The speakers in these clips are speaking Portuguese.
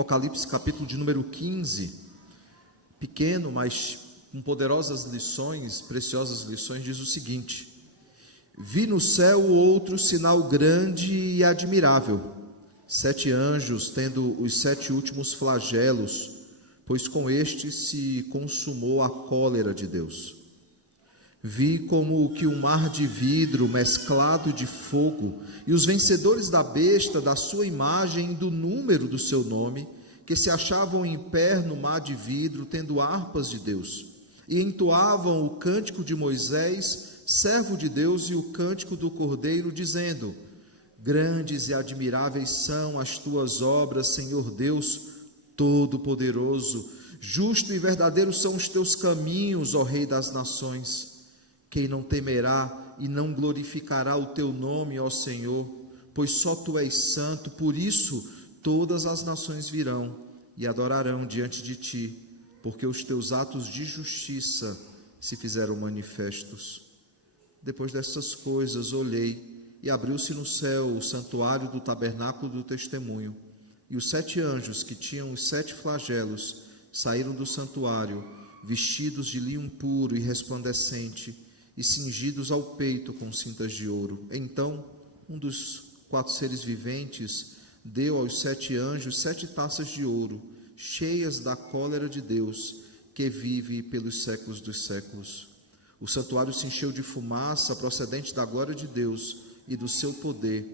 Apocalipse, capítulo de número 15, pequeno, mas com poderosas lições, preciosas lições, diz o seguinte: vi no céu outro sinal grande e admirável, 7 anjos tendo os 7 últimos flagelos, pois com este se consumou a cólera de Deus. Vi como que um mar de vidro mesclado de fogo, e os vencedores da besta, da sua imagem e do número do seu nome, que se achavam em pé no mar de vidro, tendo harpas de Deus, e entoavam o cântico de Moisés, servo de Deus, e o cântico do Cordeiro, dizendo: grandes e admiráveis são as tuas obras, Senhor Deus Todo-Poderoso, justo e verdadeiro são os teus caminhos, ó Rei das nações. Quem não temerá e não glorificará o teu nome, ó Senhor? Pois só tu és santo, por isso todas as nações virão e adorarão diante de ti, porque os teus atos de justiça se fizeram manifestos. Depois dessas coisas olhei, e abriu-se no céu o santuário do tabernáculo do testemunho, e os 7 anjos que tinham os 7 flagelos saíram do santuário, vestidos de linho puro e resplandecente, e cingidos ao peito com cintas de ouro. Então um dos 4 seres viventes deu aos 7 anjos 7 taças de ouro, cheias da cólera de Deus, que vive pelos séculos dos séculos. O santuário se encheu de fumaça procedente da glória de Deus e do seu poder,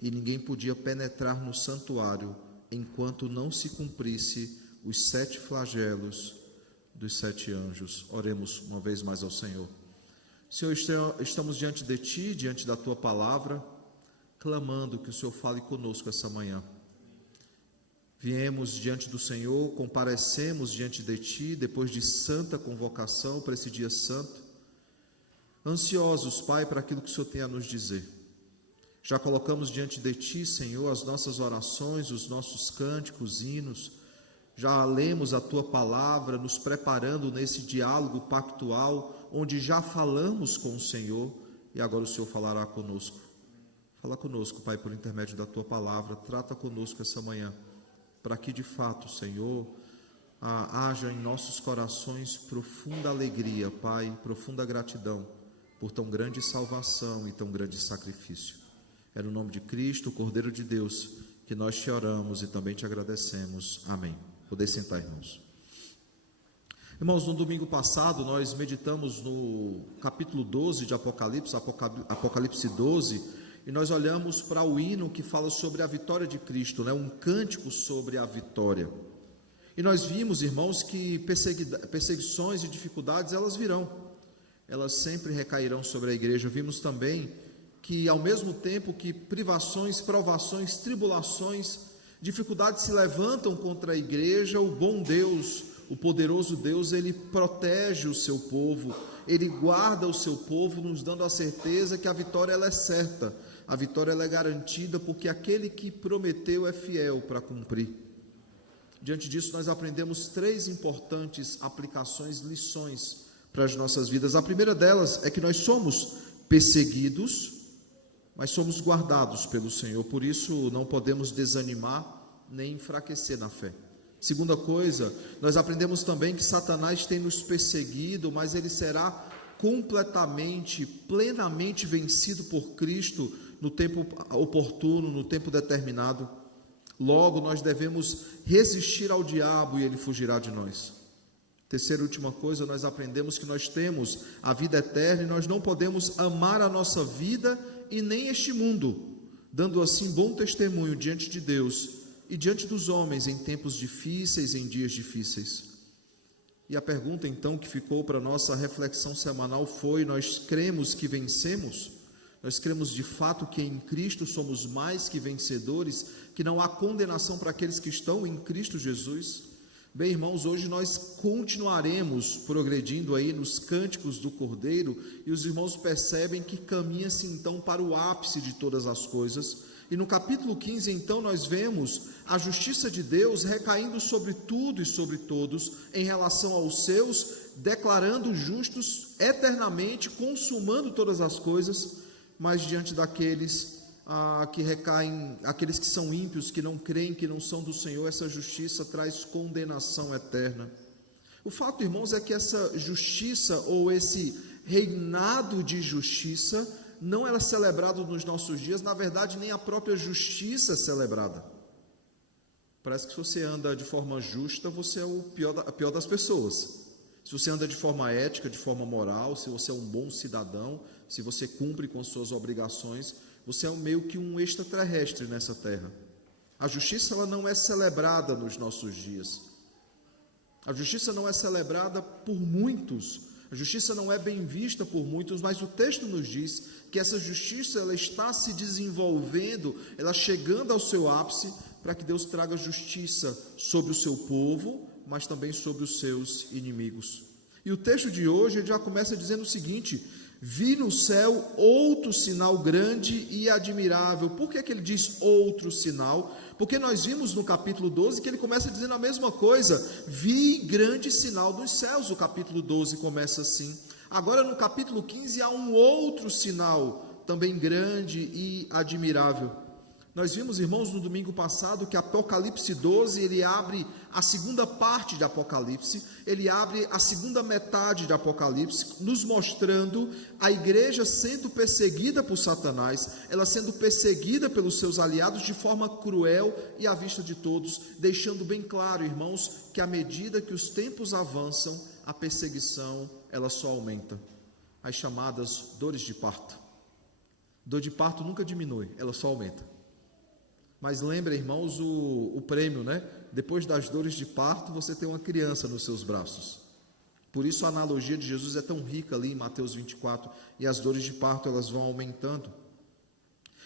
e ninguém podia penetrar no santuário enquanto não se cumprisse os 7 flagelos dos 7 anjos. Oremos uma vez mais ao Senhor. Senhor, estamos diante de Ti, diante da Tua palavra, clamando que o Senhor fale conosco essa manhã. Viemos diante do Senhor, comparecemos diante de Ti, depois de santa convocação para esse dia santo, ansiosos, Pai, para aquilo que o Senhor tem a nos dizer. Já colocamos diante de Ti, Senhor, as nossas orações, os nossos cânticos, hinos, já lemos a Tua palavra, nos preparando nesse diálogo pactual, onde já falamos com o Senhor, e agora o Senhor falará conosco. Fala conosco, Pai, por intermédio da Tua palavra, trata conosco essa manhã, para que de fato, Senhor, haja em nossos corações profunda alegria, Pai, profunda gratidão, por tão grande salvação e tão grande sacrifício. É no nome de Cristo, o Cordeiro de Deus, que nós te oramos e também te agradecemos. Amém. Podem sentar, irmãos. Irmãos, no domingo passado nós meditamos no capítulo 12 de Apocalipse, Apocalipse 12, e nós olhamos para o hino que fala sobre a vitória de Cristo, né? Um cântico sobre a vitória. E nós vimos, irmãos, que perseguições e dificuldades elas virão, elas sempre recairão sobre a igreja. Vimos também que ao mesmo tempo que privações, provações, tribulações, dificuldades se levantam contra a igreja, o bom Deus, o poderoso Deus, Ele protege o seu povo, Ele guarda o seu povo, nos dando a certeza que a vitória ela é certa, a vitória ela é garantida, porque aquele que prometeu é fiel para cumprir. Diante disso nós aprendemos 3 importantes aplicações, lições para as nossas vidas. A primeira delas é que nós somos perseguidos, mas somos guardados pelo Senhor, por isso não podemos desanimar nem enfraquecer na fé. Segunda coisa, nós aprendemos também que Satanás tem nos perseguido, mas ele será completamente, plenamente vencido por Cristo no tempo oportuno, no tempo determinado. Logo, nós devemos resistir ao diabo e ele fugirá de nós. Terceira e última coisa, nós aprendemos que nós temos a vida eterna e nós não podemos amar a nossa vida e nem este mundo, dando assim bom testemunho diante de Deus e diante dos homens em tempos difíceis, em dias difíceis. E a pergunta então que ficou para a nossa reflexão semanal foi: nós cremos que vencemos? Nós cremos de fato que em Cristo somos mais que vencedores, que não há condenação para aqueles que estão em Cristo Jesus? Bem, irmãos, hoje nós continuaremos progredindo aí nos cânticos do Cordeiro, e os irmãos percebem que caminha-se então para o ápice de todas as coisas. E no capítulo 15, então, nós vemos a justiça de Deus recaindo sobre tudo e sobre todos, em relação aos seus, declarando justos eternamente, consumando todas as coisas, mas diante daqueles que recaem, aqueles que são ímpios, que não creem, que não são do Senhor, essa justiça traz condenação eterna. O fato, irmãos, é que essa justiça ou esse reinado de justiça não era celebrado nos nossos dias, na verdade nem a própria justiça é celebrada. Parece que se você anda de forma justa, você é a pior das pessoas. Se você anda de forma ética, de forma moral, se você é um bom cidadão, se você cumpre com as suas obrigações, você é meio que um extraterrestre nessa terra. A justiça ela não é celebrada nos nossos dias. A justiça não é celebrada por muitos. A justiça não é bem vista por muitos, mas o texto nos diz que essa justiça ela está se desenvolvendo, ela chegando ao seu ápice, para que Deus traga justiça sobre o seu povo, mas também sobre os seus inimigos. E o texto de hoje ele já começa dizendo o seguinte: vi no céu outro sinal grande e admirável. Por que ele diz outro sinal? Porque nós vimos no capítulo 12 que ele começa dizendo a mesma coisa. Vi grande sinal dos céus. O capítulo 12 começa assim. Agora no capítulo 15 há um outro sinal, também grande e admirável. Nós vimos, irmãos, no domingo passado que Apocalipse 12, ele abre a segunda parte de Apocalipse, ele abre a segunda metade de Apocalipse, nos mostrando a igreja sendo perseguida por Satanás, ela sendo perseguida pelos seus aliados de forma cruel e à vista de todos, deixando bem claro, irmãos, que à medida que os tempos avançam, a perseguição, ela só aumenta. As chamadas dores de parto. Dor de parto nunca diminui, ela só aumenta. Mas lembra, irmãos, o prêmio, né? Depois das dores de parto, você tem uma criança nos seus braços. Por isso a analogia de Jesus é tão rica ali em Mateus 24, e as dores de parto elas vão aumentando.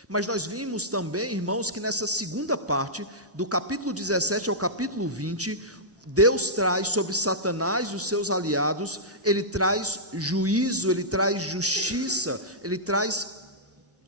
Mas nós vimos também, irmãos, que nessa segunda parte, do capítulo 17 ao capítulo 20, Deus traz sobre Satanás e os seus aliados, ele traz juízo, ele traz justiça, ele traz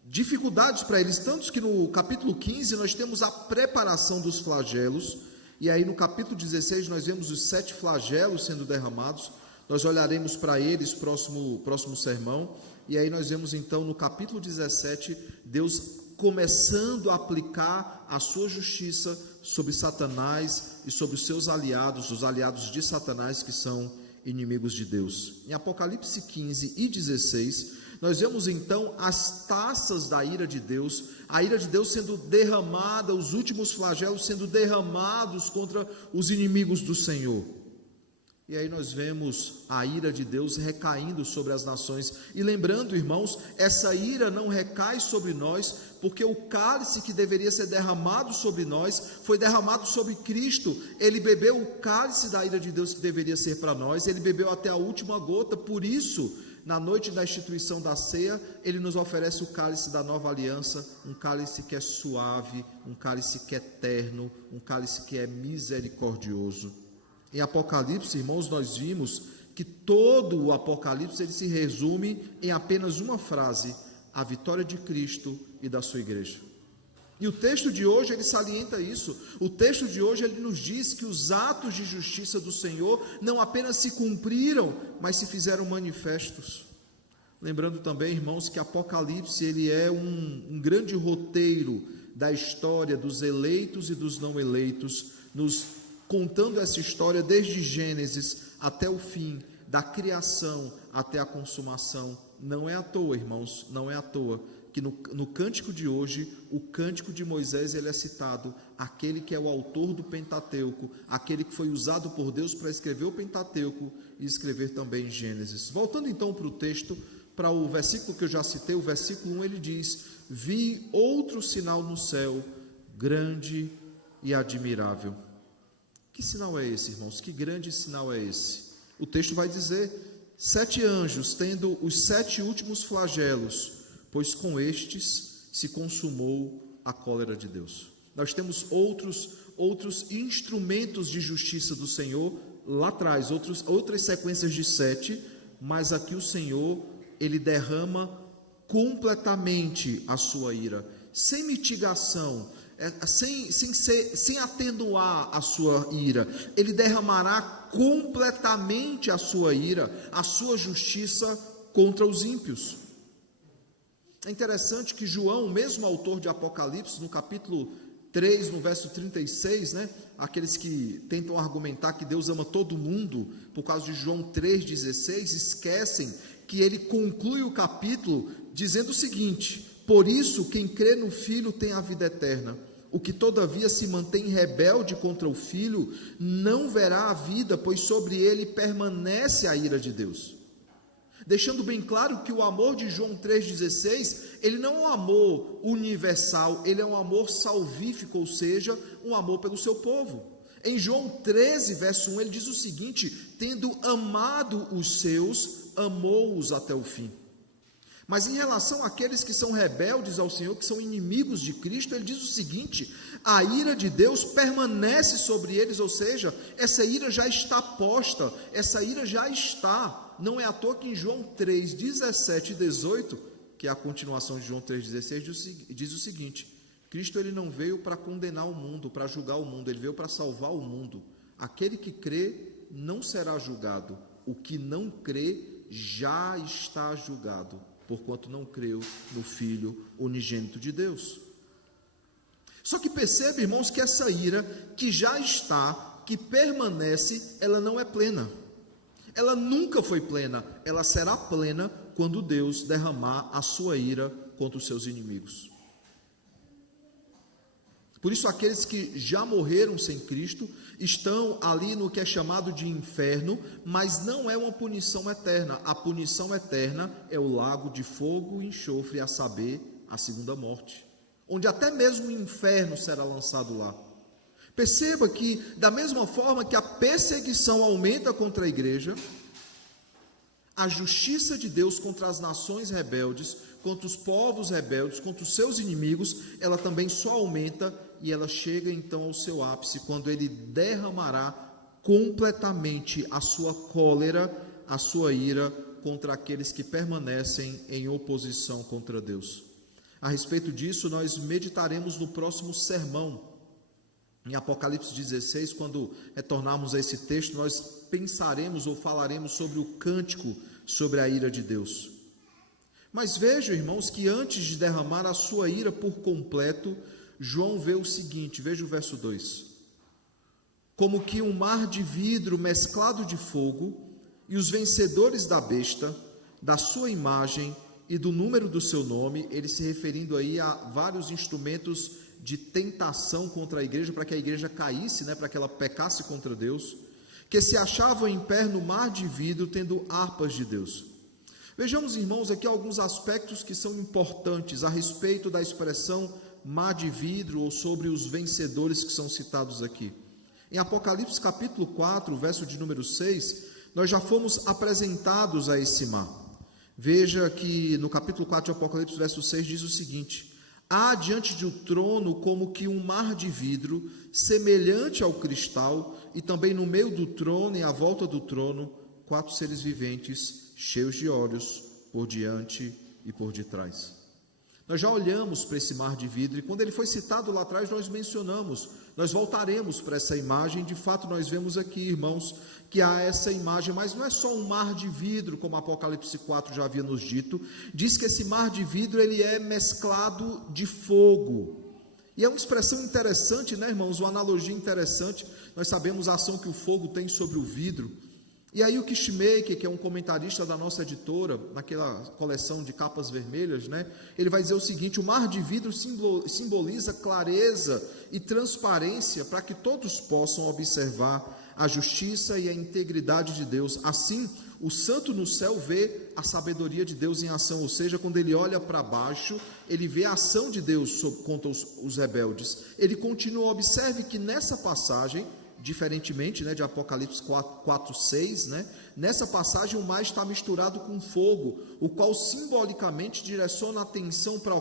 dificuldades para eles, tanto que no capítulo 15 nós temos a preparação dos flagelos, e aí no capítulo 16 nós vemos os 7 flagelos sendo derramados. Nós olharemos para eles próximo sermão, e aí nós vemos então no capítulo 17 Deus começando a aplicar a sua justiça sobre Satanás e sobre os seus aliados, os aliados de Satanás que são inimigos de Deus. Em Apocalipse 15 e 16 nós vemos então as taças da ira de Deus, a ira de Deus sendo derramada, os últimos flagelos sendo derramados contra os inimigos do Senhor. E aí nós vemos a ira de Deus recaindo sobre as nações. E lembrando, irmãos, essa ira não recai sobre nós, porque o cálice que deveria ser derramado sobre nós, foi derramado sobre Cristo. Ele bebeu o cálice da ira de Deus que deveria ser para nós, ele bebeu até a última gota. Por isso, na noite da instituição da ceia, ele nos oferece o cálice da nova aliança, um cálice que é suave, um cálice que é terno, um cálice que é misericordioso. Em Apocalipse, irmãos, nós vimos que todo o Apocalipse ele se resume em apenas uma frase: a vitória de Cristo e da sua igreja. E o texto de hoje ele salienta isso. O texto de hoje ele nos diz que os atos de justiça do Senhor não apenas se cumpriram, mas se fizeram manifestos. Lembrando também, irmãos, que Apocalipse ele é um grande roteiro da história dos eleitos e dos não eleitos, nos contando essa história desde Gênesis até o fim, da criação até a consumação. Não é à toa, irmãos, não é à toa que no cântico de hoje, o cântico de Moisés, ele é citado, aquele que é o autor do Pentateuco, aquele que foi usado por Deus para escrever o Pentateuco e escrever também Gênesis. Voltando então para o texto, para o versículo que eu já citei, o versículo 1, ele diz: vi outro sinal no céu, grande e admirável. Que sinal é esse, irmãos? Que grande sinal é esse? O texto vai dizer: 7 anjos, tendo os 7 últimos flagelos, pois com estes se consumou a cólera de Deus. Nós temos outros instrumentos de justiça do Senhor lá atrás, outras sequências de 7, mas aqui o Senhor, ele derrama completamente a sua ira, sem mitigação, sem atenuar a sua ira. Ele derramará completamente a sua ira, a sua justiça contra os ímpios. É interessante que João, o mesmo autor de Apocalipse, no capítulo 3, no verso 36, né, aqueles que tentam argumentar que Deus ama todo mundo, por causa de João 3,16, esquecem que ele conclui o capítulo dizendo o seguinte: por isso quem crê no Filho tem a vida eterna, o que todavia se mantém rebelde contra o Filho não verá a vida, pois sobre ele permanece a ira de Deus. Deixando bem claro que o amor de João 3,16, ele não é um amor universal, ele é um amor salvífico, ou seja, um amor pelo seu povo. Em João 13, verso 1, ele diz o seguinte: tendo amado os seus, amou-os até o fim. Mas em relação àqueles que são rebeldes ao Senhor, que são inimigos de Cristo, ele diz o seguinte: a ira de Deus permanece sobre eles, ou seja, essa ira já está posta, essa ira já está. Não é à toa que em João 3, 17 e 18, que é a continuação de João 3,16, diz o seguinte: Cristo ele não veio para condenar o mundo, para julgar o mundo, ele veio para salvar o mundo. Aquele que crê não será julgado, o que não crê já está julgado, porquanto não creu no Filho unigênito de Deus. Só que percebe, irmãos, que essa ira que já está, que permanece, ela não é plena. Ela nunca foi plena, ela será plena quando Deus derramar a sua ira contra os seus inimigos. Por isso, aqueles que já morreram sem Cristo estão ali no que é chamado de inferno, mas não é uma punição eterna. A punição eterna é o lago de fogo e enxofre, a saber, a segunda morte, onde até mesmo o inferno será lançado lá. Perceba que, da mesma forma que a perseguição aumenta contra a igreja, a justiça de Deus contra as nações rebeldes, contra os povos rebeldes, contra os seus inimigos, ela também só aumenta e ela chega então ao seu ápice, quando ele derramará completamente a sua cólera, a sua ira contra aqueles que permanecem em oposição contra Deus. A respeito disso, nós meditaremos no próximo sermão. Em Apocalipse 16, quando retornarmos a esse texto, nós pensaremos ou falaremos sobre o cântico sobre a ira de Deus. Mas vejam, irmãos, que antes de derramar a sua ira por completo, João vê o seguinte, veja o verso 2: como que um mar de vidro mesclado de fogo, e os vencedores da besta, da sua imagem e do número do seu nome, ele se referindo aí a vários instrumentos de tentação contra a igreja, para que a igreja caísse, para que ela pecasse contra Deus, que se achavam em pé no mar de vidro, tendo harpas de Deus. Vejamos, irmãos, aqui alguns aspectos que são importantes a respeito da expressão mar de vidro, ou sobre os vencedores que são citados aqui. Em Apocalipse capítulo 4, verso de número 6, nós já fomos apresentados a esse mar. Veja que no capítulo 4 de Apocalipse, verso 6, diz o seguinte: há diante do trono como que um mar de vidro, semelhante ao cristal, e também no meio do trono e à volta do trono, 4 seres viventes, cheios de olhos, por diante e por detrás. Nós já olhamos para esse mar de vidro, e quando ele foi citado lá atrás, nós mencionamos, nós voltaremos para essa imagem. De fato, nós vemos aqui, irmãos, que há essa imagem, mas não é só um mar de vidro, como Apocalipse 4 já havia nos dito. Diz que esse mar de vidro, ele é mesclado de fogo, e é uma expressão interessante, irmãos, uma analogia interessante. Nós sabemos a ação que o fogo tem sobre o vidro, e aí o Kishmaker, que é um comentarista da nossa editora, naquela coleção de capas vermelhas, ele vai dizer o seguinte: o mar de vidro simboliza clareza e transparência, para que todos possam observar a justiça e a integridade de Deus. Assim, o santo no céu vê a sabedoria de Deus em ação, ou seja, quando ele olha para baixo, ele vê a ação de Deus contra os rebeldes. Ele continua, observe que nessa passagem, diferentemente de Apocalipse 4, 6, nessa passagem o mar está misturado com fogo, o qual simbolicamente direciona a atenção para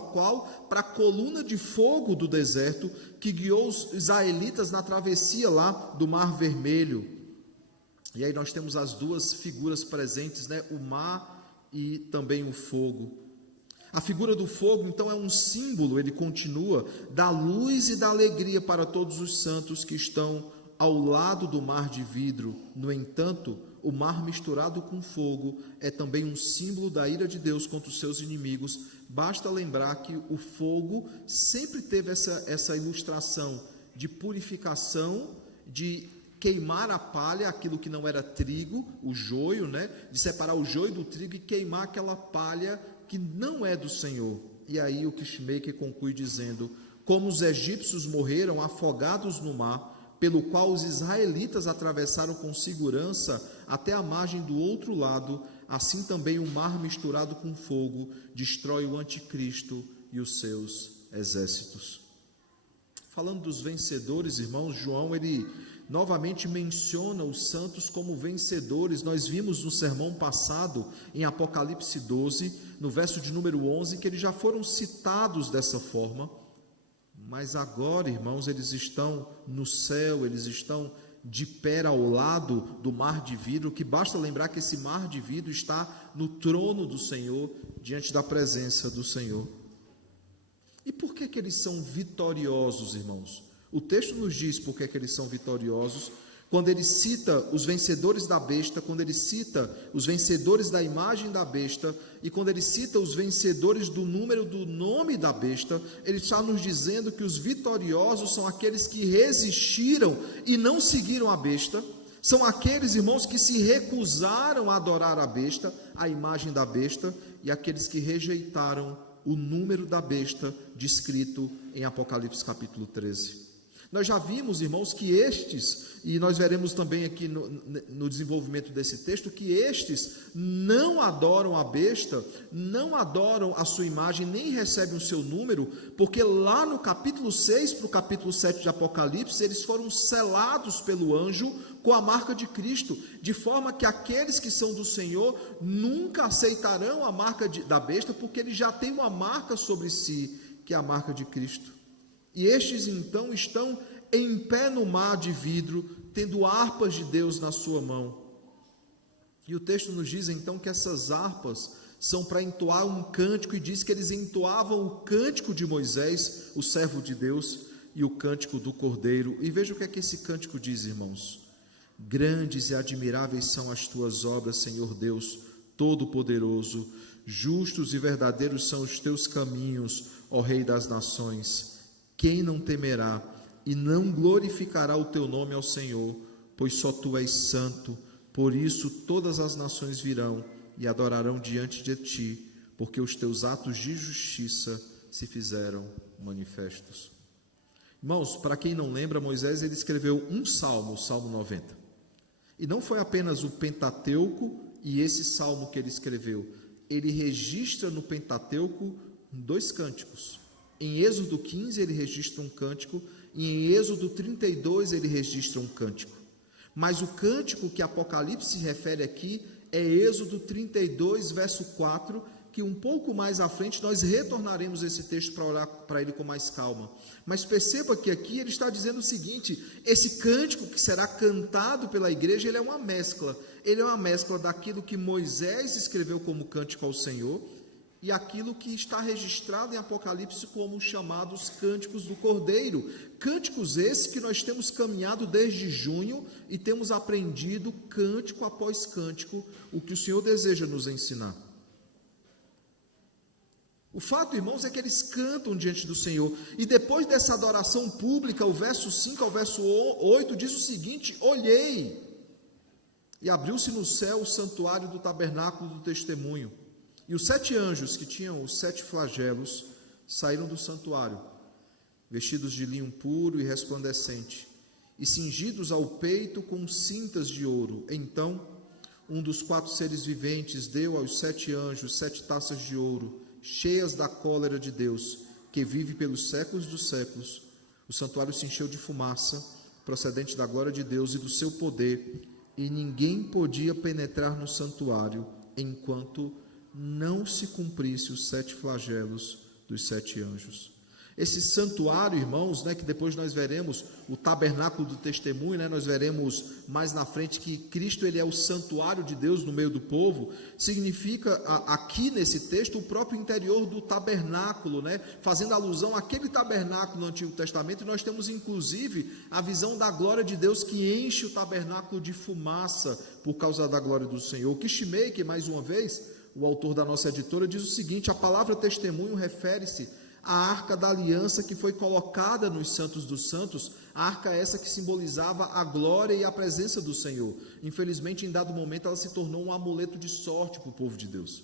a coluna de fogo do deserto, que guiou os israelitas na travessia lá do Mar Vermelho. E aí nós temos as duas figuras presentes, o mar e também o fogo. A figura do fogo, então, é um símbolo, ele continua, da luz e da alegria para todos os santos que estão ao lado do mar de vidro. No entanto, o mar misturado com fogo é também um símbolo da ira de Deus contra os seus inimigos. Basta lembrar que o fogo sempre teve essa ilustração de purificação, de queimar a palha, aquilo que não era trigo, o joio, de separar o joio do trigo e queimar aquela palha que não é do Senhor. E aí o Kishmaker conclui dizendo: como os egípcios morreram afogados no mar, pelo qual os israelitas atravessaram com segurança até a margem do outro lado, assim também o mar misturado com fogo destrói o anticristo e os seus exércitos. Falando dos vencedores, irmãos, João, ele novamente menciona os santos como vencedores. Nós vimos no sermão passado, em Apocalipse 12, no verso de número 11, que eles já foram citados dessa forma, mas agora, irmãos, eles estão no céu, eles estão de pé ao lado do mar de vidro, que basta lembrar que esse mar de vidro está no trono do Senhor, diante da presença do Senhor. E por que eles são vitoriosos, irmãos? O texto nos diz por que eles são vitoriosos, quando ele cita os vencedores da besta, quando ele cita os vencedores da imagem da besta, e quando ele cita os vencedores do número do nome da besta, ele está nos dizendo que os vitoriosos são aqueles que resistiram e não seguiram a besta, são aqueles, irmãos, que se recusaram a adorar a besta, a imagem da besta, e aqueles que rejeitaram o número da besta descrito em Apocalipse capítulo 13. Nós já vimos, irmãos, que estes, e nós veremos também aqui no desenvolvimento desse texto, que estes não adoram a besta, não adoram a sua imagem, nem recebem o seu número, porque lá no capítulo 6 para o capítulo 7 de Apocalipse, eles foram selados pelo anjo com a marca de Cristo, de forma que aqueles que são do Senhor nunca aceitarão a marca da besta, porque eles já têm uma marca sobre si, que é a marca de Cristo. E estes então estão em pé no mar de vidro, tendo harpas de Deus na sua mão. E o texto nos diz então que essas harpas são para entoar um cântico, e diz que eles entoavam o cântico de Moisés, o servo de Deus, e o cântico do Cordeiro. E veja o que é que esse cântico diz, irmãos: grandes e admiráveis são as tuas obras, Senhor Deus Todo-Poderoso, justos e verdadeiros são os teus caminhos, ó Rei das nações. Quem não temerá e não glorificará o teu nome ao Senhor, pois só tu és santo. Por isso todas as nações virão e adorarão diante de ti, porque os teus atos de justiça se fizeram manifestos. Irmãos, para quem não lembra, Moisés ele escreveu um salmo, o Salmo 90. E não foi apenas o Pentateuco e esse salmo que ele escreveu. Ele registra no Pentateuco 2 cânticos. Em Êxodo 15 ele registra um cântico, e em Êxodo 32 ele registra um cântico. Mas o cântico que Apocalipse se refere aqui é Êxodo 32, verso 4, que um pouco mais à frente nós retornaremos esse texto para orar para ele com mais calma. Mas perceba que aqui ele está dizendo o seguinte: esse cântico que será cantado pela igreja, ele é uma mescla. Ele é uma mescla daquilo que Moisés escreveu como cântico ao Senhor, e aquilo que está registrado em Apocalipse como chamados cânticos do Cordeiro. Cânticos esses que nós temos caminhado desde junho e temos aprendido cântico após cântico o que o Senhor deseja nos ensinar. O fato, irmãos, é que eles cantam diante do Senhor, e depois dessa adoração pública, o verso 5 ao verso 8 diz o seguinte: olhei, e abriu-se no céu o santuário do tabernáculo do testemunho, e os 7 anjos que tinham os 7 flagelos saíram do santuário, vestidos de linho puro e resplandecente, e cingidos ao peito com cintas de ouro. Então, um dos 4 seres viventes deu aos 7 anjos 7 taças de ouro, cheias da cólera de Deus, que vive pelos séculos dos séculos. O santuário se encheu de fumaça, procedente da glória de Deus e do seu poder, e ninguém podia penetrar no santuário, enquanto não se cumprisse os 7 flagelos dos 7 anjos. Esse santuário, irmãos, né, que depois nós veremos o tabernáculo do testemunho, né, nós veremos mais na frente que Cristo ele é o santuário de Deus no meio do povo, significa aqui nesse texto o próprio interior do tabernáculo, né, fazendo alusão àquele tabernáculo no Antigo Testamento. E nós temos inclusive a visão da glória de Deus que enche o tabernáculo de fumaça por causa da glória do Senhor. O Kishmaker, mais uma vez, o autor da nossa editora, diz o seguinte: a palavra testemunho refere-se a arca da aliança que foi colocada nos Santos dos Santos, a arca essa que simbolizava a glória e a presença do Senhor. Infelizmente, em dado momento, ela se tornou um amuleto de sorte para o povo de Deus.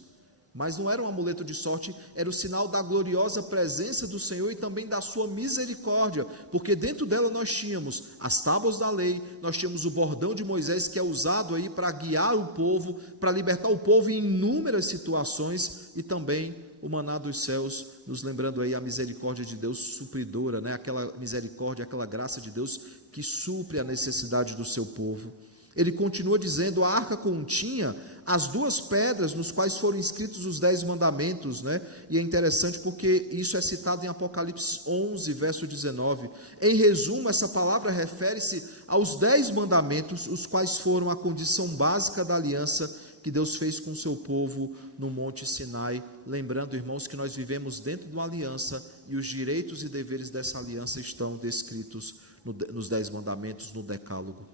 Mas não era um amuleto de sorte, era o sinal da gloriosa presença do Senhor e também da sua misericórdia, porque dentro dela nós tínhamos as tábuas da lei, nós tínhamos o bordão de Moisés, que é usado aí para guiar o povo, para libertar o povo em inúmeras situações, e também o maná dos céus, nos lembrando aí a misericórdia de Deus supridora, né? Aquela misericórdia, aquela graça de Deus que supre a necessidade do seu povo. Ele continua dizendo: a arca continha as duas pedras nos quais foram escritos os 10 mandamentos, né? E é interessante porque isso é citado em Apocalipse 11, verso 19. Em resumo, essa palavra refere-se aos 10 mandamentos, os quais foram a condição básica da aliança que Deus fez com o seu povo no Monte Sinai. Lembrando, irmãos, que nós vivemos dentro de uma aliança e os direitos e deveres dessa aliança estão descritos nos 10 mandamentos, no decálogo.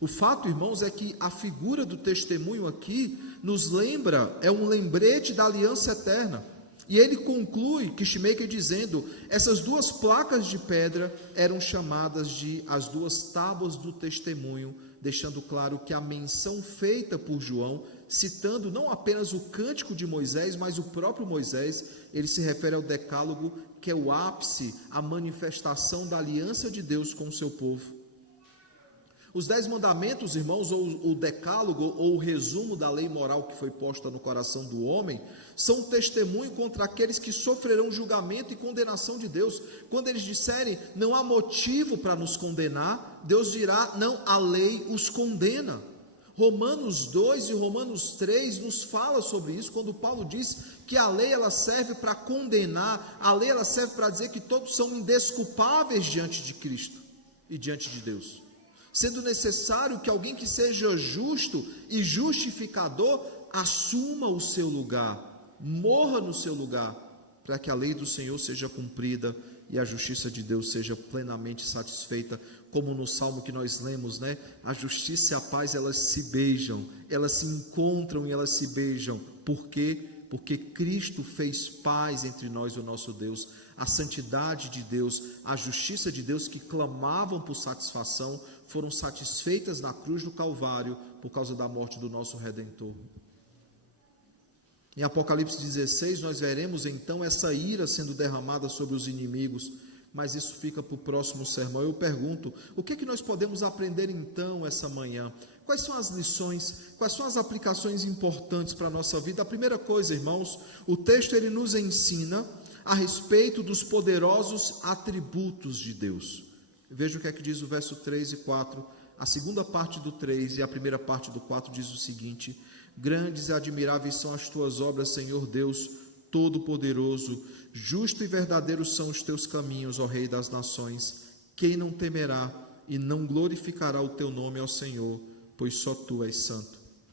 O fato, irmãos, é que a figura do testemunho aqui nos lembra, é um lembrete da aliança eterna. E ele conclui, Kishmaker, dizendo: essas duas placas de pedra eram chamadas de as duas tábuas do testemunho, deixando claro que a menção feita por João, citando não apenas o cântico de Moisés, mas o próprio Moisés, ele se refere ao decálogo, que é o ápice, a manifestação da aliança de Deus com o seu povo. Os 10 mandamentos, irmãos, ou o decálogo, ou o resumo da lei moral que foi posta no coração do homem, são um testemunho contra aqueles que sofrerão julgamento e condenação de Deus. Quando eles disserem, não há motivo para nos condenar, Deus dirá, não, a lei os condena. Romanos 2 e Romanos 3 nos fala sobre isso, quando Paulo diz que a lei ela serve para condenar, a lei ela serve para dizer que todos são indesculpáveis diante de Cristo e diante de Deus, sendo necessário que alguém que seja justo e justificador assuma o seu lugar, morra no seu lugar, para que a lei do Senhor seja cumprida e a justiça de Deus seja plenamente satisfeita, como no salmo que nós lemos, né? A justiça e a paz, elas se beijam, elas se encontram e elas se beijam. Por quê? Porque Cristo fez paz entre nós e o nosso Deus. A santidade de Deus, a justiça de Deus que clamavam por satisfação, foram satisfeitas na cruz do Calvário por causa da morte do nosso Redentor. Em Apocalipse 16 nós veremos então essa ira sendo derramada sobre os inimigos, mas isso fica para o próximo sermão. Eu pergunto, o que é que nós podemos aprender então essa manhã? Quais são as lições, quais são as aplicações importantes para a nossa vida? A primeira coisa, irmãos, o texto ele nos ensina a respeito dos poderosos atributos de Deus. Veja o que é que diz o verso 3 e 4, a segunda parte do 3 e a primeira parte do 4 diz o seguinte: grandes e admiráveis são as tuas obras, Senhor Deus Todo-Poderoso, justo e verdadeiro são os teus caminhos, ó Rei das nações. Quem não temerá e não glorificará o teu nome, ó Senhor, pois só tu és santo.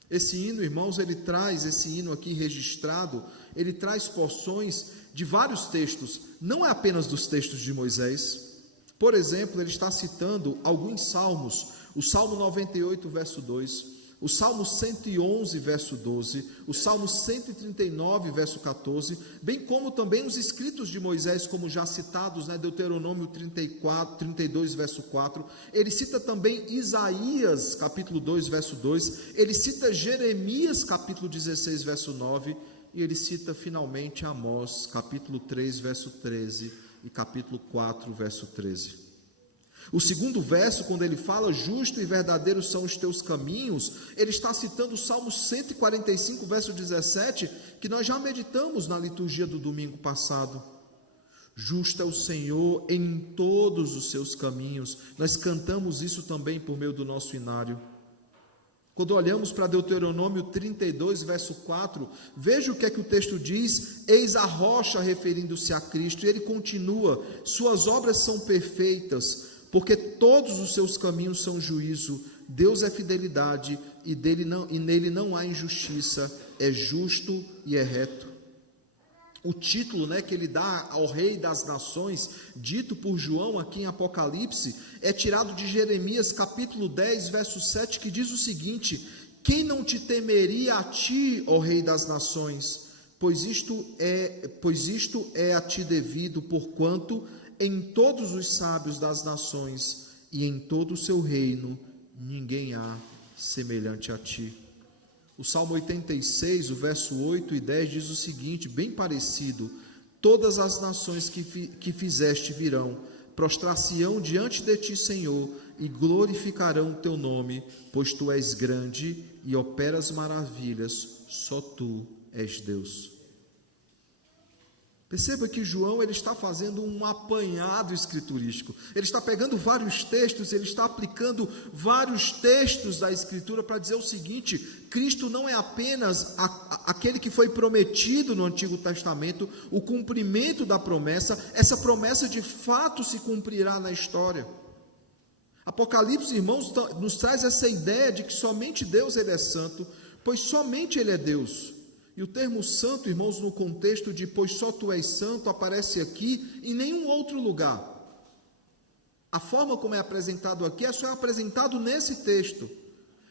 Esse hino, irmãos, ele traz, esse hino aqui registrado, ele traz porções de vários textos, não é apenas dos textos de Moisés. Por exemplo, ele está citando alguns salmos, o Salmo 98, verso 2, o Salmo 111, verso 12, o Salmo 139, verso 14, bem como também os escritos de Moisés, como já citados, né, Deuteronômio 32, verso 4, ele cita também Isaías, capítulo 2, verso 2, ele cita Jeremias, capítulo 16, verso 9, e ele cita finalmente Amós, capítulo 3, verso 13, e capítulo 4, verso 13. O segundo verso, quando ele fala justo e verdadeiro são os teus caminhos, ele está citando o Salmo 145, verso 17, que nós já meditamos na liturgia do domingo passado. Justo é o Senhor em todos os seus caminhos. Nós cantamos isso também por meio do nosso inário. Quando olhamos para Deuteronômio 32, verso 4, veja o que é que o texto diz: eis a rocha, referindo-se a Cristo, e ele continua: suas obras são perfeitas, porque todos os seus caminhos são juízo, Deus é fidelidade, e nele não há injustiça, é justo e é reto. O título, que ele dá ao Rei das Nações, dito por João aqui em Apocalipse, é tirado de Jeremias capítulo 10, verso 7, que diz o seguinte: quem não te temeria a ti, ó Rei das Nações? Pois isto é a ti devido, porquanto em todos os sábios das nações e em todo o seu reino ninguém há semelhante a ti. O Salmo 86, o verso 8 e 10 diz o seguinte, bem parecido: todas as nações que fizeste virão, prostrar-se-ão diante de ti, Senhor, e glorificarão o teu nome, pois tu és grande e operas maravilhas, só tu és Deus. Perceba que João ele está fazendo um apanhado escriturístico. Ele está pegando vários textos, ele está aplicando vários textos da Escritura para dizer o seguinte: Cristo não é apenas aquele que foi prometido no Antigo Testamento, o cumprimento da promessa, essa promessa de fato se cumprirá na história. Apocalipse, irmãos, nos traz essa ideia de que somente Deus ele é santo, pois somente ele é Deus. E o termo santo, irmãos, no contexto de pois só tu és santo, aparece aqui em nenhum outro lugar. A forma como é apresentado aqui é só apresentado nesse texto.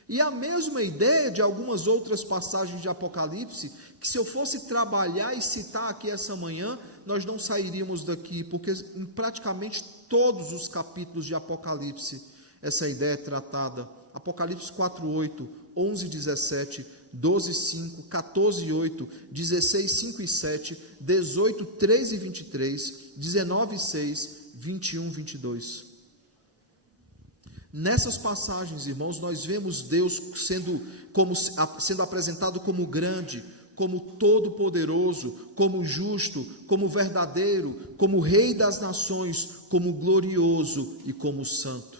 E a mesma ideia de algumas outras passagens de Apocalipse, que se eu fosse trabalhar e citar aqui essa manhã, nós não sairíamos daqui, porque em praticamente todos os capítulos de Apocalipse, essa ideia é tratada. Apocalipse 4:8, 11:17, 12:5, 14:8, 16:5 e 7, 18:3 e 23, 19:6, 21:22. Nessas passagens, irmãos, nós vemos Deus sendo apresentado como grande, como todo-poderoso, como justo, como verdadeiro, como Rei das nações, como glorioso e como santo.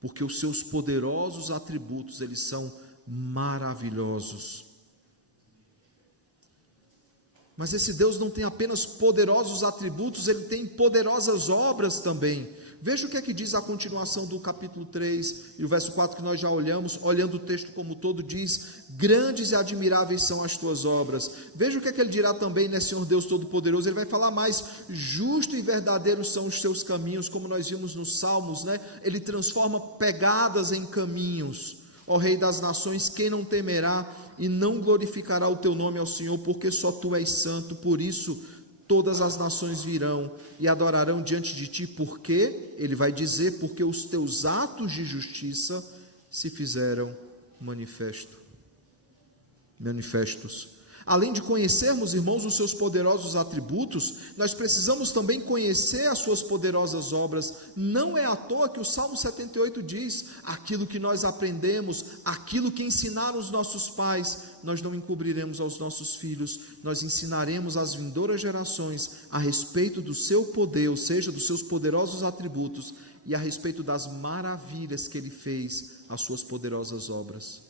Porque os seus poderosos atributos, eles são maravilhosos. Mas esse Deus não tem apenas poderosos atributos, ele tem poderosas obras também. Veja o que é que diz a continuação do capítulo 3 e o verso 4 que nós já olhamos, olhando o texto como todo, diz: grandes e admiráveis são as tuas obras. Veja o que é que ele dirá também, Senhor Deus Todo-Poderoso. Ele vai falar mais: justo e verdadeiro são os teus caminhos, como nós vimos nos Salmos, Ele transforma pegadas em caminhos. Ó Rei das nações, quem não temerá e não glorificará o teu nome ao Senhor, porque só tu és santo. Por isso todas as nações virão e adorarão diante de ti, porque, ele vai dizer, porque os teus atos de justiça se fizeram manifestos. Além de conhecermos, irmãos, os seus poderosos atributos, nós precisamos também conhecer as suas poderosas obras. Não é à toa que o Salmo 78 diz: aquilo que nós aprendemos, aquilo que ensinaram os nossos pais, nós não encobriremos aos nossos filhos, nós ensinaremos às vindouras gerações a respeito do seu poder, ou seja, dos seus poderosos atributos, e a respeito das maravilhas que ele fez, as suas poderosas obras.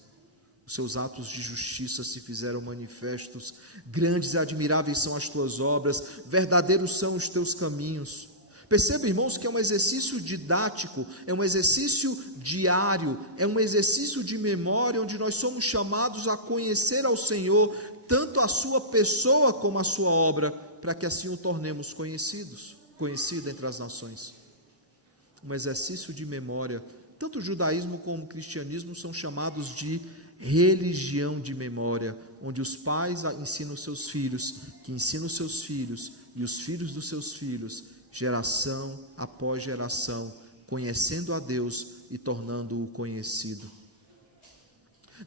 Os seus atos de justiça se fizeram manifestos, grandes e admiráveis são as tuas obras, verdadeiros são os teus caminhos. Perceba, irmãos, que é um exercício didático, é um exercício diário, é um exercício de memória, onde nós somos chamados a conhecer ao Senhor, tanto a sua pessoa como a sua obra, para que assim o tornemos conhecido entre as nações. Um exercício de memória. Tanto o judaísmo como o cristianismo são chamados de religião de memória, onde os pais ensinam os seus filhos, que ensinam os seus filhos, e os filhos dos seus filhos, geração após geração, conhecendo a Deus e tornando-o conhecido.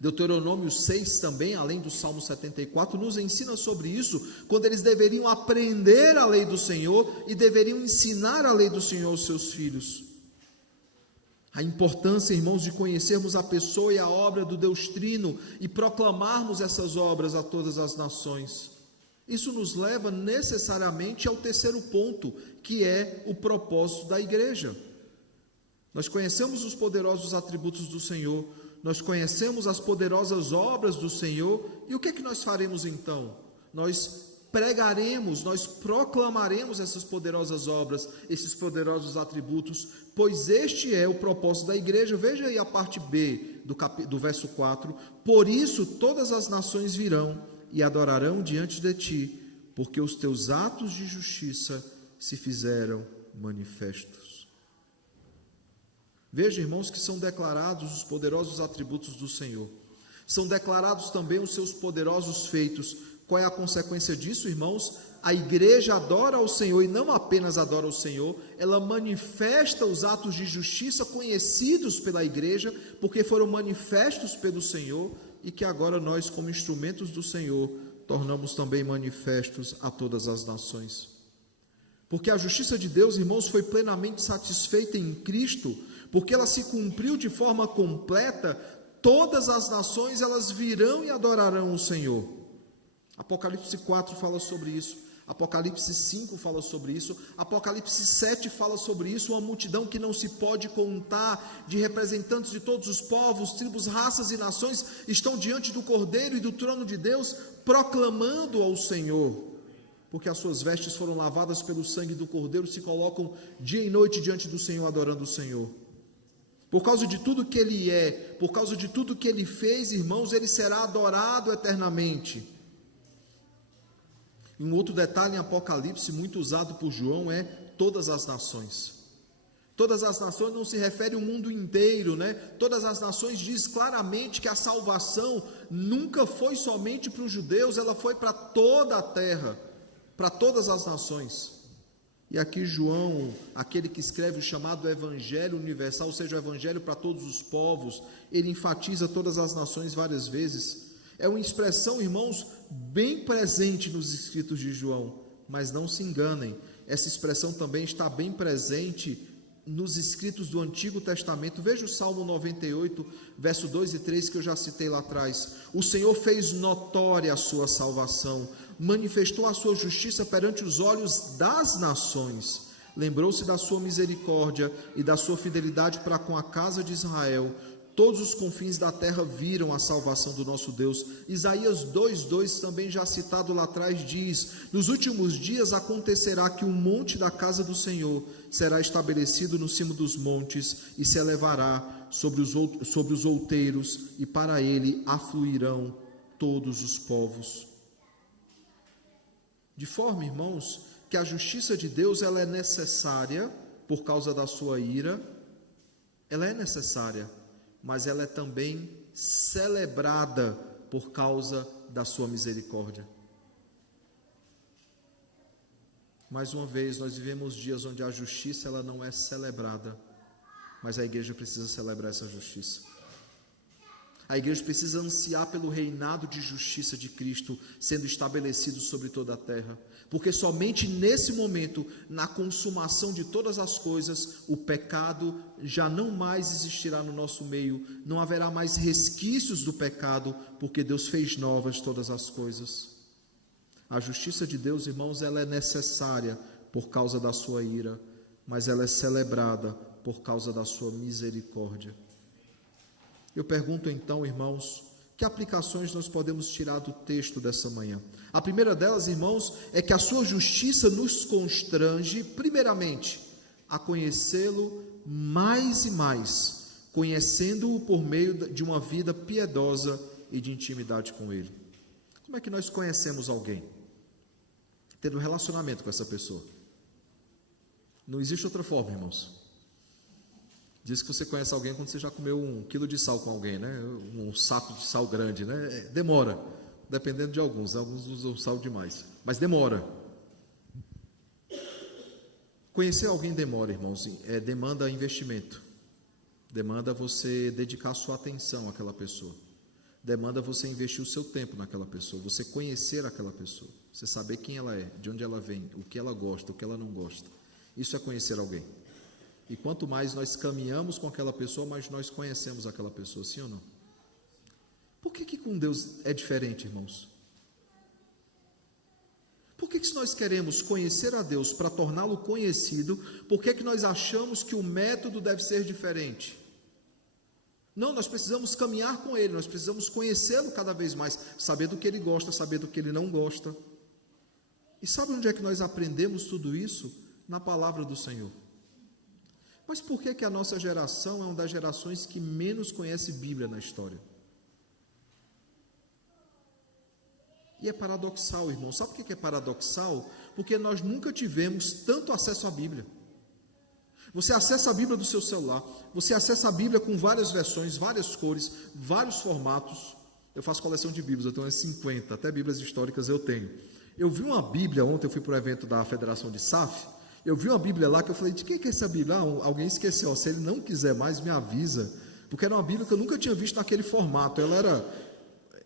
Deuteronômio 6 também, além do Salmo 74, nos ensina sobre isso, quando eles deveriam aprender a lei do Senhor e deveriam ensinar a lei do Senhor aos seus filhos. A importância, irmãos, de conhecermos a pessoa e a obra do Deus Trino e proclamarmos essas obras a todas as nações. Isso nos leva necessariamente ao terceiro ponto, que é o propósito da igreja. Nós conhecemos os poderosos atributos do Senhor, nós conhecemos as poderosas obras do Senhor, e o que é que nós faremos então? Nós pregaremos, nós proclamaremos essas poderosas obras, esses poderosos atributos, pois este é o propósito da igreja. Veja aí a parte B do verso 4: por isso todas as nações virão e adorarão diante de ti, porque os teus atos de justiça se fizeram manifestos. Veja, irmãos, que são declarados os poderosos atributos do Senhor, são declarados também os seus poderosos feitos. Qual é a consequência disso, irmãos? A igreja adora ao Senhor, e não apenas adora ao Senhor, ela manifesta os atos de justiça conhecidos pela igreja, porque foram manifestos pelo Senhor, e que agora nós, como instrumentos do Senhor, tornamos também manifestos a todas as nações. Porque a justiça de Deus, irmãos, foi plenamente satisfeita em Cristo, porque ela se cumpriu de forma completa. Todas as nações, elas virão e adorarão o Senhor. Apocalipse 4 fala sobre isso, Apocalipse 5 fala sobre isso, Apocalipse 7 fala sobre isso, uma multidão que não se pode contar, de representantes de todos os povos, tribos, raças e nações, estão diante do Cordeiro e do trono de Deus, proclamando ao Senhor, porque as suas vestes foram lavadas pelo sangue do Cordeiro, se colocam dia e noite diante do Senhor, adorando o Senhor. Por causa de tudo que Ele é, por causa de tudo que Ele fez, irmãos, Ele será adorado eternamente. Um outro detalhe em Apocalipse, muito usado por João, é todas as nações. Todas as nações não se refere ao mundo inteiro, né? Todas as nações diz claramente que a salvação nunca foi somente para os judeus, ela foi para toda a terra, para todas as nações. E aqui João, aquele que escreve o chamado Evangelho Universal, ou seja, o Evangelho para todos os povos, ele enfatiza todas as nações várias vezes. É uma expressão, irmãos, bem presente nos escritos de João, mas não se enganem, essa expressão também está bem presente nos escritos do Antigo Testamento. Veja o Salmo 98, verso 2 e 3, que eu já citei lá atrás. O Senhor fez notória a sua salvação, manifestou a sua justiça perante os olhos das nações, lembrou-se da sua misericórdia e da sua fidelidade para com a casa de Israel. Todos os confins da terra viram a salvação do nosso Deus. Isaías 2:2, também já citado lá atrás, diz: nos últimos dias acontecerá que o monte da casa do Senhor será estabelecido no cimo dos montes e se elevará sobre os outeiros, e para ele afluirão todos os povos. De forma, irmãos, que a justiça de Deus, ela é necessária por causa da sua ira, ela é necessária, mas ela é também celebrada por causa da sua misericórdia. Mais uma vez, nós vivemos dias onde a justiça ela não é celebrada, mas a igreja precisa celebrar essa justiça. A igreja precisa ansiar pelo reinado de justiça de Cristo sendo estabelecido sobre toda a terra, porque somente nesse momento, na consumação de todas as coisas, o pecado já não mais existirá no nosso meio, não haverá mais resquícios do pecado, porque Deus fez novas todas as coisas. A justiça de Deus, irmãos, ela é necessária por causa da sua ira, mas ela é celebrada por causa da sua misericórdia. Eu pergunto então, irmãos, que aplicações nós podemos tirar do texto dessa manhã? A primeira delas, irmãos, é que a sua justiça nos constrange, primeiramente, a conhecê-lo mais e mais, conhecendo-o por meio de uma vida piedosa e de intimidade com ele. Como é que nós conhecemos alguém? Tendo relacionamento com essa pessoa. Não existe outra forma, irmãos. Diz que você conhece alguém quando você já comeu 1 quilo de sal com alguém, né? Um saco de sal grande, né? Demora, dependendo de alguns usam sal demais, mas demora. Conhecer alguém demora, irmãos, demanda investimento, demanda você dedicar sua atenção àquela pessoa, demanda você investir o seu tempo naquela pessoa, você conhecer aquela pessoa, você saber quem ela é, de onde ela vem, o que ela gosta, o que ela não gosta. Isso é conhecer alguém. E quanto mais nós caminhamos com aquela pessoa, mais nós conhecemos aquela pessoa, sim ou não? Por que com Deus é diferente, irmãos? Por que se nós queremos conhecer a Deus para torná-lo conhecido, por que nós achamos que o método deve ser diferente? Não, nós precisamos caminhar com Ele, nós precisamos conhecê-lo cada vez mais, saber do que Ele gosta, saber do que Ele não gosta. E sabe onde é que nós aprendemos tudo isso? Na palavra do Senhor. Mas por que a nossa geração é uma das gerações que menos conhece Bíblia na história? E é paradoxal, irmão. Sabe por que é paradoxal? Porque nós nunca tivemos tanto acesso à Bíblia. Você acessa a Bíblia do seu celular, você acessa a Bíblia com várias versões, várias cores, vários formatos. Eu faço coleção de Bíblias, eu tenho umas 50, até Bíblias históricas eu tenho. Eu vi uma Bíblia ontem, eu fui para o evento da Federação de SAF, eu vi uma Bíblia lá que eu falei, de quem que é essa Bíblia? Alguém esqueceu, se ele não quiser mais, me avisa, porque era uma Bíblia que eu nunca tinha visto naquele formato, ela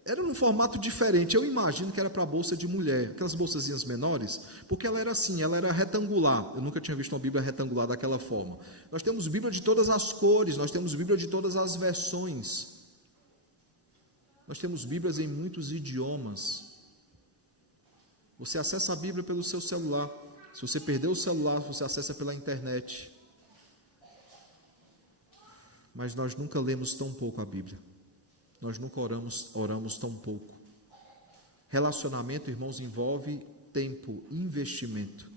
era num formato diferente, eu imagino que era para bolsa de mulher, aquelas bolsazinhas menores, porque ela era assim, ela era retangular, eu nunca tinha visto uma Bíblia retangular daquela forma. Nós temos Bíblia de todas as cores, nós temos Bíblia de todas as versões, nós temos Bíblias em muitos idiomas. Você acessa a Bíblia pelo seu celular, se você perdeu o celular, você acessa pela internet, mas nós nunca lemos tão pouco a Bíblia. Nós nunca oramos tão pouco. Relacionamento, irmãos, envolve tempo, investimento.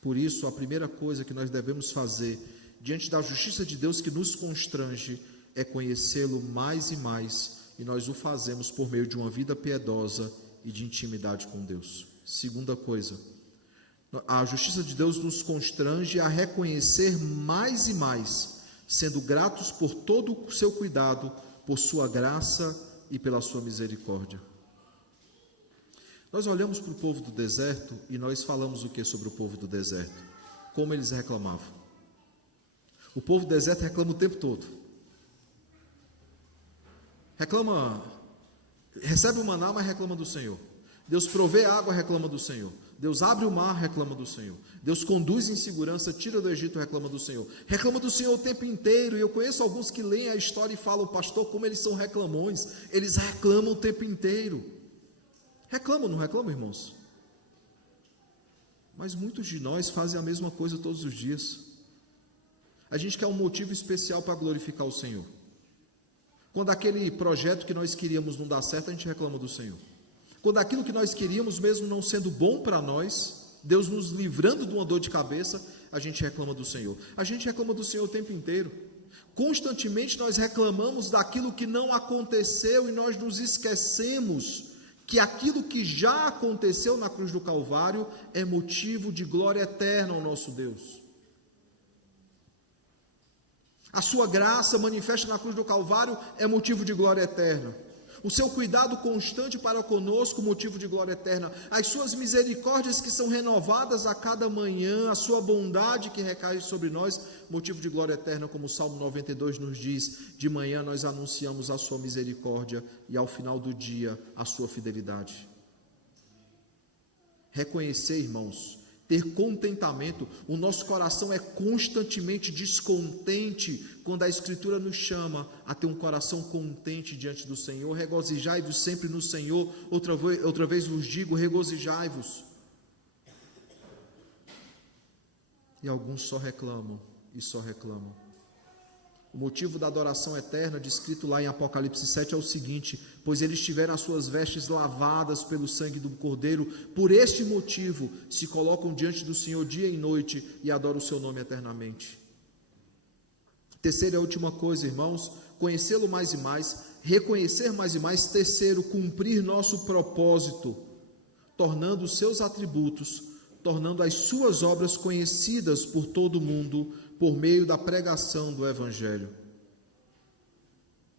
Por isso, a primeira coisa que nós devemos fazer diante da justiça de Deus que nos constrange é conhecê-lo mais e mais, e nós o fazemos por meio de uma vida piedosa e de intimidade com Deus. Segunda coisa, a justiça de Deus nos constrange a reconhecer mais e mais, sendo gratos por todo o seu cuidado, por sua graça e pela sua misericórdia. Nós olhamos para o povo do deserto e nós falamos o que sobre o povo do deserto? Como eles reclamavam. O povo do deserto reclama o tempo todo. Reclama, recebe o maná, mas reclama do Senhor. Deus provê água, reclama do Senhor. Deus abre o mar, reclama do Senhor. Deus conduz em segurança, tira do Egito, reclama do Senhor. Reclama do Senhor o tempo inteiro. E eu conheço alguns que leem a história e falam, pastor, como eles são reclamões. Eles reclamam o tempo inteiro. Reclamam, não reclamam, irmãos? Mas muitos de nós fazem a mesma coisa todos os dias. A gente quer um motivo especial para glorificar o Senhor. Quando aquele projeto que nós queríamos não dá certo, a gente reclama do Senhor. Quando aquilo que nós queríamos, mesmo não sendo bom para nós, Deus nos livrando de uma dor de cabeça, a gente reclama do Senhor. A gente reclama do Senhor o tempo inteiro. Constantemente nós reclamamos daquilo que não aconteceu e nós nos esquecemos que aquilo que já aconteceu na cruz do Calvário é motivo de glória eterna ao nosso Deus. A sua graça manifesta na cruz do Calvário é motivo de glória eterna. O seu cuidado constante para conosco, motivo de glória eterna. As suas misericórdias que são renovadas a cada manhã, a sua bondade que recai sobre nós, motivo de glória eterna, como o Salmo 92 nos diz. De manhã nós anunciamos a sua misericórdia e ao final do dia a sua fidelidade. Reconhecer, irmãos, ter contentamento. O nosso coração é constantemente descontente quando a Escritura nos chama a ter um coração contente diante do Senhor. Regozijai-vos sempre no Senhor. Outra vez vos digo, regozijai-vos. E alguns só reclamam e só reclamam. O motivo da adoração eterna, descrito lá em Apocalipse 7, é o seguinte: pois eles tiveram as suas vestes lavadas pelo sangue do Cordeiro, por este motivo se colocam diante do Senhor dia e noite e adoram o seu nome eternamente. Terceira e última coisa, irmãos, conhecê-lo mais e mais, reconhecer mais e mais. Terceiro, cumprir nosso propósito, tornando os seus atributos, tornando as suas obras conhecidas por todo mundo, por meio da pregação do Evangelho.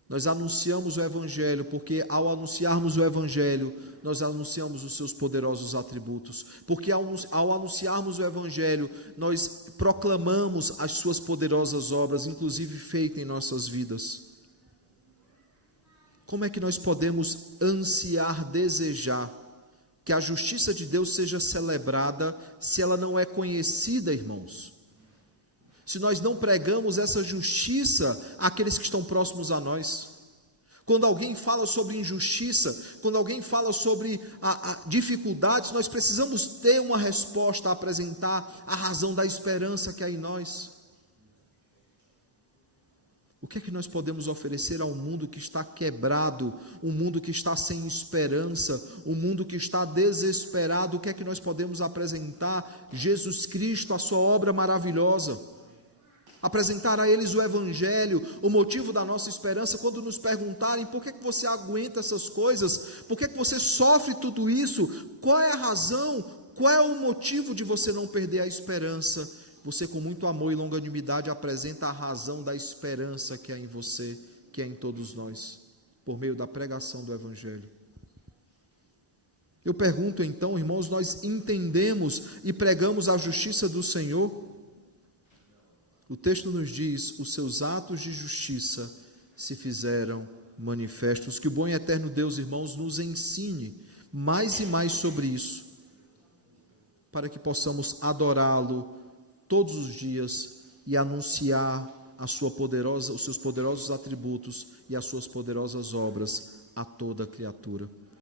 Nós anunciamos o Evangelho, porque ao anunciarmos o Evangelho, nós anunciamos os seus poderosos atributos, porque ao anunciarmos o Evangelho, nós proclamamos as suas poderosas obras, inclusive feitas em nossas vidas. Como é que nós podemos ansiar, desejar que a justiça de Deus seja celebrada, se ela não é conhecida, irmãos? Se nós não pregamos essa justiça àqueles que estão próximos a nós? Quando alguém fala sobre injustiça, quando alguém fala sobre dificuldades, nós precisamos ter uma resposta a apresentar, a razão da esperança que há em nós. O que é que nós podemos oferecer ao mundo que está quebrado, um mundo que está sem esperança, um mundo que está desesperado? O que é que nós podemos apresentar? Jesus Cristo, a sua obra maravilhosa. Apresentar a eles o Evangelho, o motivo da nossa esperança. Quando nos perguntarem por que você aguenta essas coisas, por que você sofre tudo isso, qual é a razão, qual é o motivo de você não perder a esperança? Você, com muito amor e longanimidade, apresenta a razão da esperança que há em você, que há em todos nós, por meio da pregação do Evangelho. Eu pergunto então, irmãos, nós entendemos e pregamos a justiça do Senhor? O texto nos diz: os seus atos de justiça se fizeram manifestos. Que o bom e eterno Deus, irmãos, nos ensine mais e mais sobre isso, para que possamos adorá-lo todos os dias e anunciar os seus poderosos atributos e as suas poderosas obras a toda criatura.